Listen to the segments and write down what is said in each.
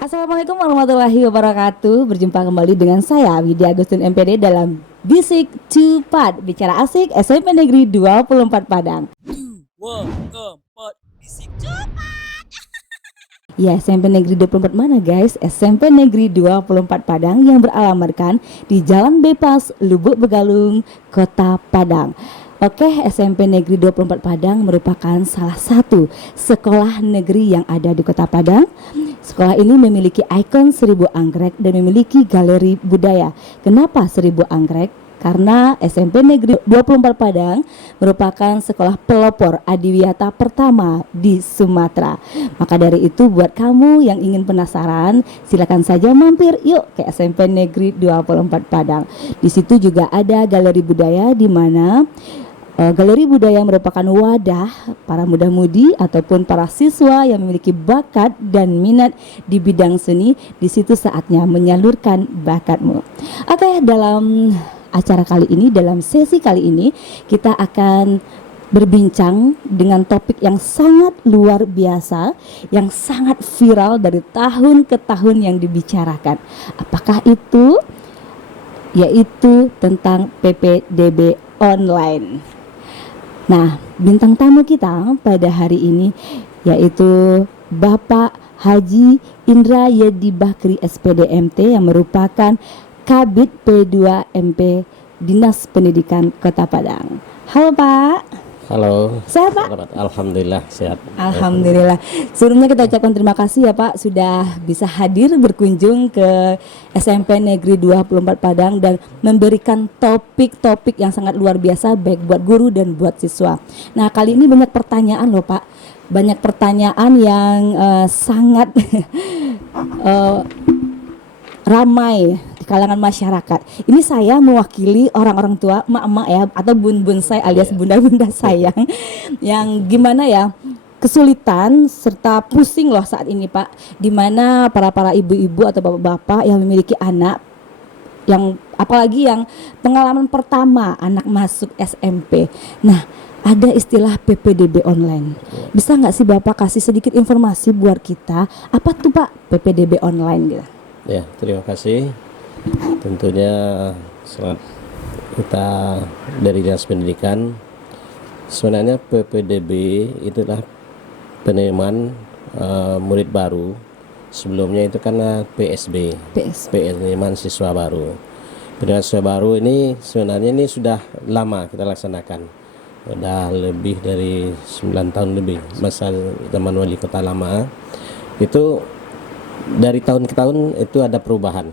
Assalamualaikum warahmatullahi wabarakatuh. Berjumpa kembali dengan saya Widya Agustin MPD dalam Bisik Cepat, bicara asik SMP Negeri 24 Padang. Dua, keempat, bisik cepat. Ya, SMP Negeri 24 mana guys? SMP Negeri 24 Padang yang beralamatkan di Jalan Bebas, Lubuk Begalung, Kota Padang. Oke, SMP Negeri 24 Padang merupakan salah satu sekolah negeri yang ada di Kota Padang. Sekolah ini memiliki ikon 1000 anggrek dan memiliki galeri budaya. Kenapa 1000 anggrek? Karena SMP Negeri 24 Padang merupakan sekolah pelopor adiwiyata pertama di Sumatera. Maka dari itu buat kamu yang ingin penasaran, silakan saja mampir yuk ke SMP Negeri 24 Padang. Di situ juga ada galeri budaya di mana galeri budaya merupakan wadah para muda-mudi ataupun para siswa yang memiliki bakat dan minat di bidang seni. Di situ saatnya menyalurkan bakatmu. Oke, dalam acara kali ini, dalam sesi kali ini, kita akan berbincang dengan topik yang sangat luar biasa, yang sangat viral dari tahun ke tahun yang dibicarakan. Apakah itu? Yaitu tentang PPDB online. Nah, bintang tamu kita pada hari ini yaitu Bapak Haji Indra Yedi Bakri SPD MT yang merupakan Kabid P2MP Dinas Pendidikan Kota Padang. Halo Pak. Halo. Sehat Pak? Alhamdulillah sehat. Alhamdulillah. Sebelumnya kita ucapkan terima kasih ya Pak sudah bisa hadir berkunjung ke SMP Negeri 24 Padang dan memberikan topik-topik yang sangat luar biasa baik buat guru dan buat siswa. Nah, kali ini banyak pertanyaan loh Pak. Banyak pertanyaan yang sangat ramai di kalangan masyarakat. Ini saya mewakili orang-orang tua, emak-emak ya, atau bun-bun saya alias bunda-bunda sayang, yang gimana ya, kesulitan serta pusing loh saat ini Pak, dimana para ibu-ibu atau bapak-bapak yang memiliki anak, yang apalagi yang pengalaman pertama anak masuk SMP. Nah, ada istilah PPDB online. Bisa nggak sih Bapak kasih sedikit informasi buat kita, apa tuh Pak PPDB online gitu? Ya, terima kasih. Tentunya selamat kita dari Dinas Pendidikan. Sebenarnya PPDB itulah penerimaan murid baru. Sebelumnya itu kan PSB, penerimaan siswa baru. Penerimaan siswa baru ini sebenarnya ini sudah lama kita laksanakan. Sudah lebih dari 9 tahun lebih masa zaman wali kota lama. Itu dari tahun ke tahun itu ada perubahan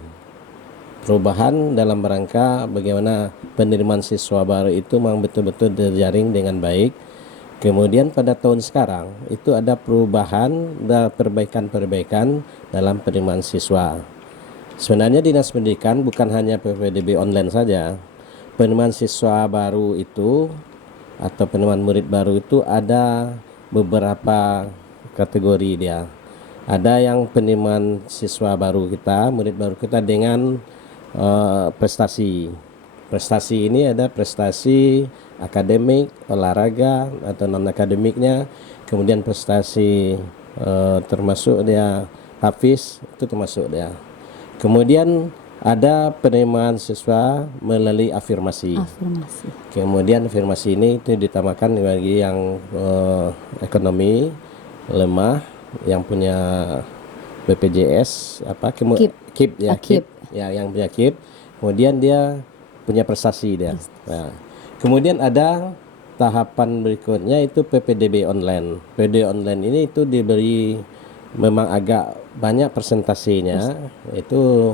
dalam rangka bagaimana penerimaan siswa baru itu memang betul-betul terjaring dengan baik. Kemudian pada tahun sekarang itu ada perubahan dan perbaikan dalam penerimaan siswa. Sebenarnya Dinas Pendidikan bukan hanya PPDB online saja. Penerimaan siswa baru itu atau penerimaan murid baru itu ada beberapa kategori dia. Ada yang penerimaan siswa baru kita, murid baru kita dengan prestasi. Prestasi ini ada prestasi akademik, olahraga atau non akademiknya, kemudian prestasi termasuk dia hafiz, itu termasuk dia. Kemudian ada penerimaan siswa melalui afirmasi. Kemudian afirmasi ini itu ditamakan bagi yang ekonomi lemah, yang punya BPJS KIP ya, yang punya KIP, kemudian dia punya prestasi dia. Nah, kemudian ada tahapan berikutnya itu PPDB online. PPDB online ini itu diberi memang agak banyak presentasinya, itu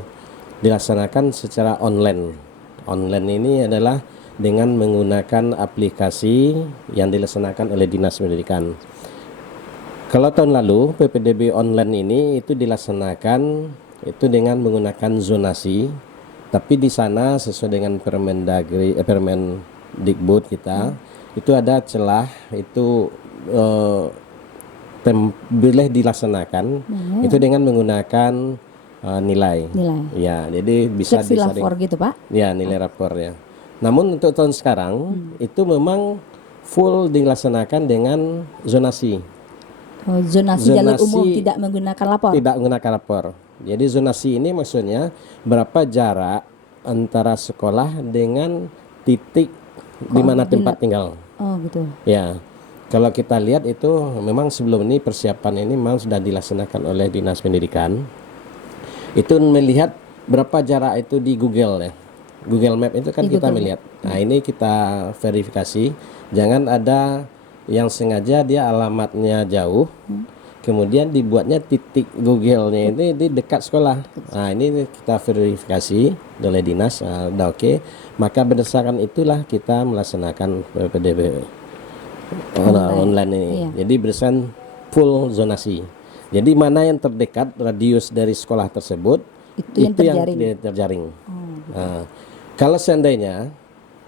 dilaksanakan secara online. Online ini adalah dengan menggunakan aplikasi yang dilaksanakan oleh Dinas Pendidikan. Kalau tahun lalu PPDB online ini itu dilaksanakan itu dengan menggunakan zonasi, tapi di sana sesuai dengan Permendikbud kita itu ada celah itu boleh dilaksanakan itu dengan menggunakan nilai. Ya, jadi bisa disaring lapor gitu Pak? Ya, nilai rapor ya. Namun untuk tahun sekarang itu memang full dilaksanakan dengan zonasi. Zonasi jalur umum tidak menggunakan lapor? Tidak menggunakan lapor. Jadi zonasi ini maksudnya berapa jarak antara sekolah dengan titik di mana tempat tinggal. Oh gitu. Ya, kalau kita lihat itu memang sebelum ini persiapan ini memang sudah dilaksanakan oleh Dinas Pendidikan. Itu melihat berapa jarak itu di Google ya. Google Map itu kan Di kita Google melihat. Nah ini kita verifikasi. Jangan ada yang sengaja dia alamatnya jauh. Kemudian dibuatnya titik Google-nya ini di dekat sekolah. Nah ini kita verifikasi oleh dinas, udah oke. Maka berdasarkan itulah kita melaksanakan PPDB online ini. Iya. Jadi berdasarkan full zonasi. Jadi mana yang terdekat radius dari sekolah tersebut Itu yang terjaring. terjaring. Oh, Nah, kalau seandainya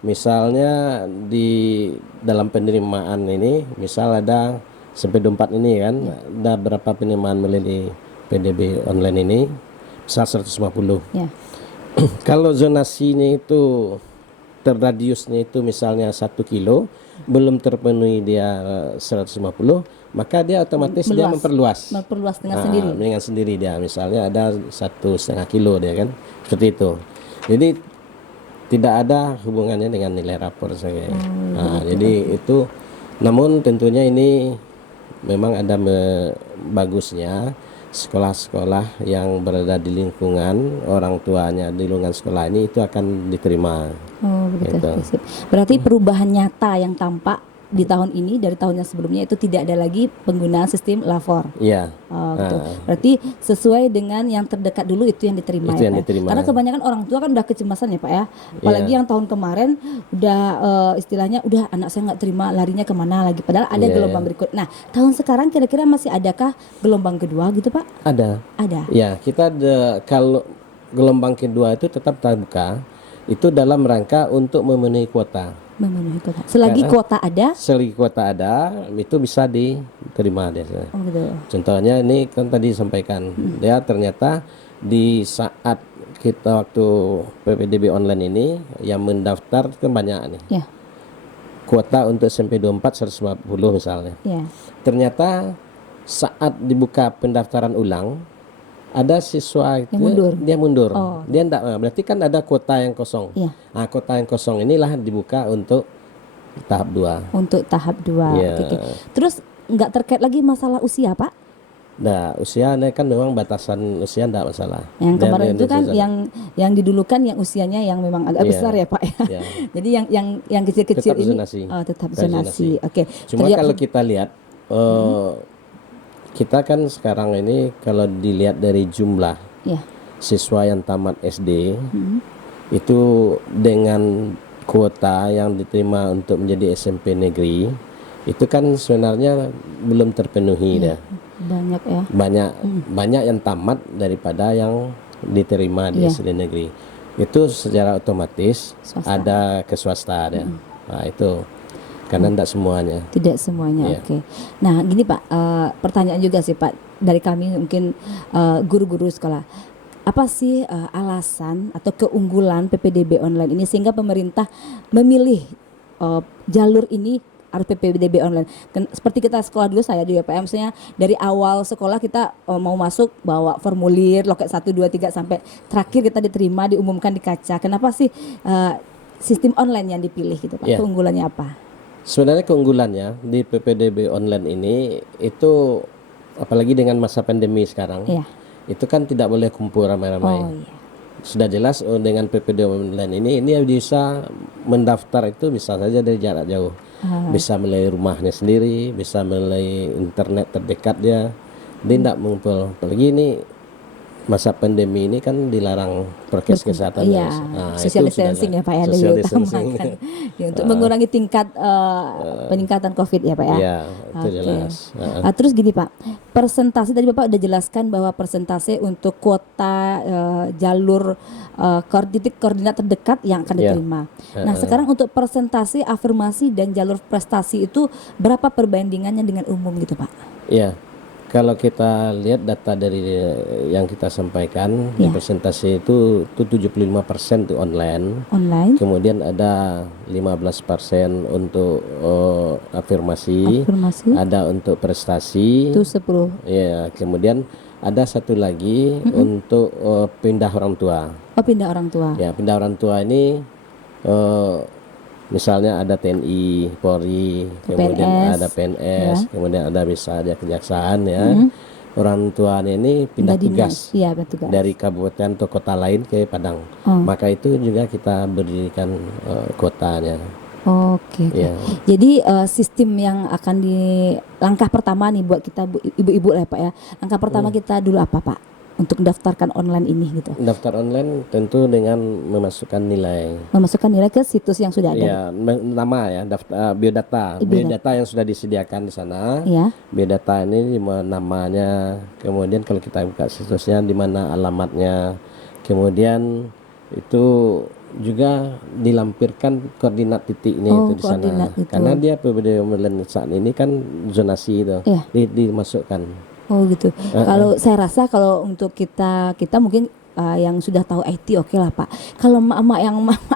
misalnya di dalam penerimaan ini misal ada sampai 24 ini kan ada berapa penerimaan melalui PDB online ini misal 150. ya. Kalau zonasinya itu terradiusnya itu misalnya 1 kilo belum terpenuhi dia 150, maka dia otomatis dia Memperluas dengan sendiri. dengan sendiri dia misalnya ada 1,5 kilo dia kan seperti itu. Jadi tidak ada hubungannya dengan nilai rapor saya. Jadi itu namun tentunya ini memang ada bagusnya sekolah-sekolah yang berada di lingkungan orang tuanya di lingkungan sekolah ini itu akan diterima. Oh begitu. Gitu. Sip. Berarti perubahan nyata yang tampak di tahun ini dari tahun yang sebelumnya itu tidak ada lagi penggunaan sistem lapor. Iya. Oh, gitu. Berarti sesuai dengan yang terdekat dulu itu yang diterima. Itu ya, yang Pak? diterima. Karena kebanyakan orang tua kan udah kecemasan ya Pak ya. Apalagi yang tahun kemarin udah istilahnya udah anak saya nggak terima larinya kemana lagi. Padahal ada gelombang berikut. Nah tahun sekarang kira-kira masih adakah gelombang kedua gitu Pak? Ada. Ada. Ya kita kalau gelombang kedua itu tetap terbuka itu dalam rangka untuk memenuhi kuota. Memenuhi kuota. Selagi kuota ada. Selagi kuota ada itu bisa diterima dia. Oh gitu. Contohnya ini kan tadi disampaikan dia ternyata di saat kita waktu PPDB online ini yang mendaftar kan banyak nih. Ya. Kuota untuk SMP 24 150 misalnya. Ya. Ternyata saat dibuka pendaftaran ulang ada siswa itu dia mundur. Dia enggak, berarti kan ada kuota yang kosong. Iya. Nah, kuota yang kosong inilah dibuka untuk tahap 2. Untuk tahap 2. Iya. Oke. Terus nggak terkait lagi masalah usia Pak? Nah, usia ini kan memang batasan usia enggak masalah. Yang Dan kemarin itu kan susah. yang didulukan yang usianya yang memang agak besar ya Pak ya. Iya. Jadi yang kecil-kecil Tetap ini zonasi. tetap Tetap zonasi. Oke. Cuma kalau kita lihat kita kan sekarang ini kalau dilihat dari jumlah ya. siswa yang tamat SD itu dengan kuota yang diterima untuk menjadi SMP negeri itu kan sebenarnya belum terpenuhi dah. Banyak ya. Banyak yang tamat daripada yang diterima di SD negeri. Itu secara otomatis Swasta. ada ke swasta ada. Nah, itu karena tidak semuanya. Tidak semuanya. Iya. Oke. Nah, gini Pak, pertanyaan juga sih Pak dari kami mungkin guru-guru sekolah. Apa sih alasan atau keunggulan PPDB online ini sehingga pemerintah memilih jalur ini harus PPDB online? Seperti kita sekolah dulu saya di WPM, misalnya dari awal sekolah kita mau masuk bawa formulir loket 1 2 3 sampai terakhir kita diterima diumumkan di kaca. Kenapa sih sistem online yang dipilih gitu Pak? Iya. Keunggulannya apa? Sebenarnya keunggulannya di PPDB online ini itu apalagi dengan masa pandemi sekarang. Iya. Itu kan tidak boleh kumpul ramai-ramai. Oh iya. Sudah jelas dengan PPDB online ini bisa mendaftar itu bisa saja dari jarak jauh. Bisa melalui rumahnya sendiri, bisa melalui internet terdekat dia. Dia tidak mengumpul. Apalagi ini masa pandemi ini kan dilarang prokes kesehatan. Iya, social distancing ya Pak ya social lebih distancing. utamakan. Ya, untuk mengurangi tingkat peningkatan COVID ya Pak ya. Iya, itu Oke. jelas. Terus gini Pak, persentase tadi Bapak udah jelaskan bahwa persentase untuk kuota jalur titik koordinat terdekat yang akan Iya. diterima. Nah sekarang untuk persentase afirmasi dan jalur prestasi itu berapa perbandingannya dengan umum gitu Pak? Iya. Kalau kita lihat data dari yang kita sampaikan, Ya. persentase itu 75% itu online. Online, Kemudian ada 15% untuk afirmasi, afirmasi ada untuk prestasi. itu 10. Ya, kemudian ada satu lagi untuk pindah orang tua. Oh, pindah orang tua. Ya, pindah orang tua ini misalnya ada TNI, Polri, kemudian PNS, ada PNS, kemudian ada bisa ada kejaksaan ya. Orang tuanya ini pindah tugas Iya, tugas. dari kabupaten atau kota lain ke Padang. Maka itu juga kita berdirikan kotanya. Oke. Ya. Jadi sistem yang akan langkah pertama nih buat kita ibu-ibu lah Pak ya. Langkah pertama kita dulu apa Pak? Untuk mendaftarkan online ini gitu. Daftar online tentu dengan memasukkan nilai. Memasukkan nilai ke situs yang sudah ada. Ya, nama ya, daftar biodata. Biodata yang sudah disediakan di sana. Iya. Biodata ini namanya, kemudian kalau kita buka situsnya di mana alamatnya. Kemudian itu juga dilampirkan koordinat titiknya itu di sana. Itu. Karena dia PPDB online saat ini kan zonasi itu. Iya. Dimasukkan. Oh gitu. Kalau saya rasa kalau untuk kita mungkin yang sudah tahu IT oke lah Pak. Kalau mama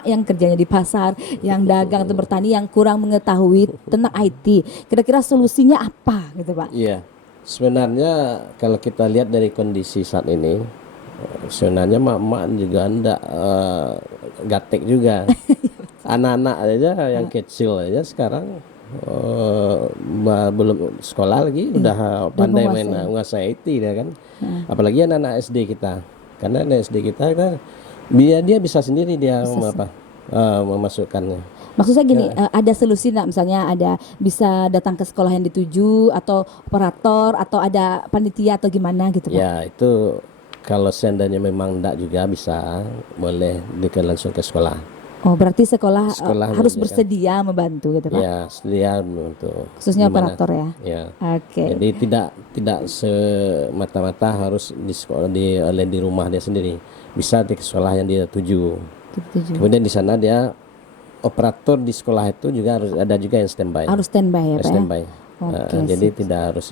yang kerjanya di pasar, yang dagang atau bertani yang kurang mengetahui tentang IT, kira-kira solusinya apa gitu Pak? Iya. Sebenarnya kalau kita lihat dari kondisi saat ini, sebenarnya mak juga enggak gatek juga. Anak-anak aja yang kecil aja sekarang belum sekolah lagi udah pandai main menguasai IT dia kan. Apalagi anak-anak SD kita. Karena anak SD kita kan dia bisa sendiri dia memasukkannya. Maksud saya gini, ada solusi nggak, misalnya ada bisa datang ke sekolah yang dituju atau operator atau ada panitia atau gimana gitu Pak? Ya itu kalau seandainya memang enggak juga bisa, boleh langsung ke sekolah. Oh berarti sekolah harus menyediakan. bersedia membantu gitu Pak? Ya sedia untuk khususnya operator ya. Ya. Oke. Jadi tidak semata-mata harus di sekolah di rumah dia sendiri. Bisa di sekolah yang dia tuju. Kemudian di sana dia operator di sekolah itu juga harus ada juga yang standby. Harus standby ya Pak? Standby. Oke, jadi tidak harus.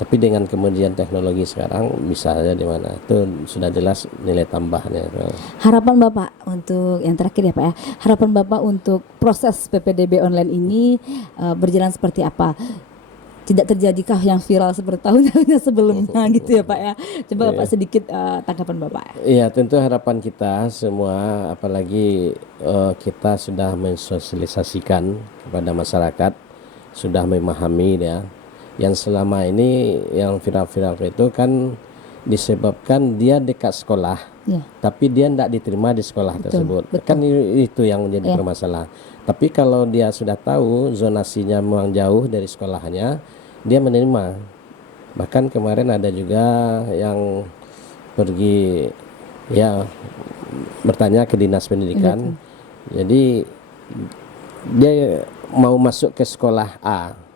Tapi dengan kemudian teknologi sekarang bisa aja di mana itu sudah jelas nilai tambahnya. Harapan Bapak untuk yang terakhir ya Pak ya, harapan Bapak untuk proses PPDB online ini berjalan seperti apa? Tidak terjadikah yang viral seperti tahun-tahunnya sebelumnya gitu ya Pak ya? Coba Bapak sedikit tanggapan Bapak. Iya tentu harapan kita semua, apalagi kita sudah mensosialisasikan kepada masyarakat, sudah memahami ya. Yang selama ini yang viral-viral itu kan disebabkan dia dekat sekolah, tapi dia tidak diterima di sekolah tersebut. Kan itu yang menjadi permasalahan. Tapi kalau dia sudah tahu zonasinya memang jauh dari sekolahnya, dia menerima. Bahkan kemarin ada juga yang pergi ya bertanya ke dinas pendidikan. Jadi dia mau masuk ke sekolah A.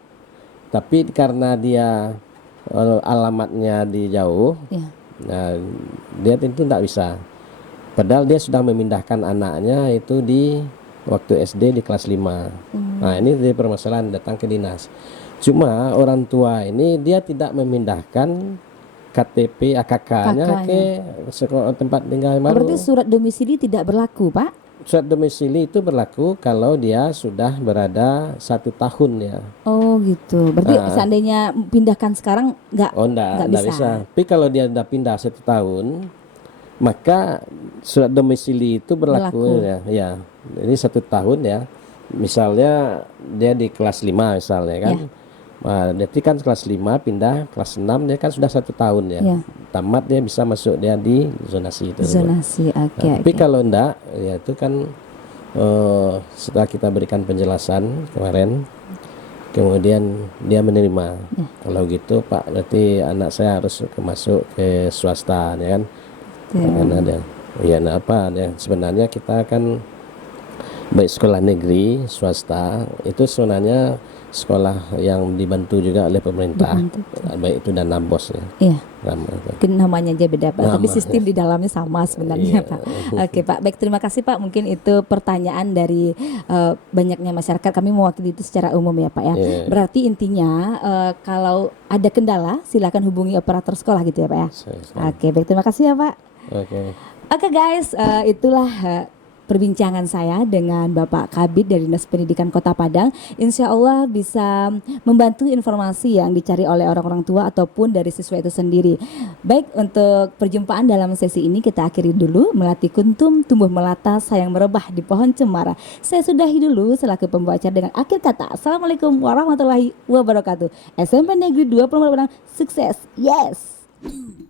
Tapi karena dia alamatnya di jauh, nah dia tentu tidak bisa. Padahal dia sudah memindahkan anaknya itu di waktu SD di kelas 5. Nah ini dari permasalahan datang ke dinas. Cuma orang tua ini dia tidak memindahkan KTP AKK-nya ke sekolah tempat tinggal baru. Berarti surat domisili tidak berlaku Pak? Surat domisili itu berlaku kalau dia sudah berada 1 tahun ya. Oh gitu. Berarti seandainya pindahkan sekarang nggak bisa. Tapi kalau dia sudah pindah 1 tahun, maka surat domisili itu berlaku. Ya. Jadi 1 tahun ya. Misalnya dia di kelas 5 misalnya kan. Nah, berarti kan kelas 5 pindah kelas 6 dia kan sudah 1 tahun ya. Tamat dia bisa masuk dia di zonasi itu. Zonasi, oke. Tapi kalau enggak ya itu kan setelah kita berikan penjelasan kemarin, kemudian dia menerima. Kalau gitu Pak, berarti anak saya harus masuk ke swasta ya kan. Karena dia sebenarnya kita kan baik sekolah negeri, swasta itu sebenarnya sekolah yang dibantu juga oleh pemerintah, baik itu dana BOS ya. Iya. Mungkin namanya aja beda Pak, tapi sistem di dalamnya sama sebenarnya Pak. Oke Pak, baik terima kasih Pak. Mungkin itu pertanyaan dari banyaknya masyarakat. Kami mewakili itu secara umum ya Pak ya. Berarti intinya kalau ada kendala silakan hubungi operator sekolah gitu ya Pak ya. Oke, baik terima kasih ya Pak. Oke guys, itulah perbincangan saya dengan Bapak Kabid dari Dinas Pendidikan Kota Padang. Insya Allah bisa membantu informasi yang dicari oleh orang-orang tua ataupun dari siswa itu sendiri. Baik, untuk perjumpaan dalam sesi ini kita akhiri dulu. Melati kuntum tumbuh melata sayang merebah di pohon cemara. Saya sudahi dulu selaku pembawa acara dengan akhir kata. Assalamualaikum warahmatullahi wabarakatuh. SMP Negeri 24 Padang sukses. Yes.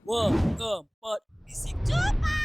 Dua, keempat, bisik cepat.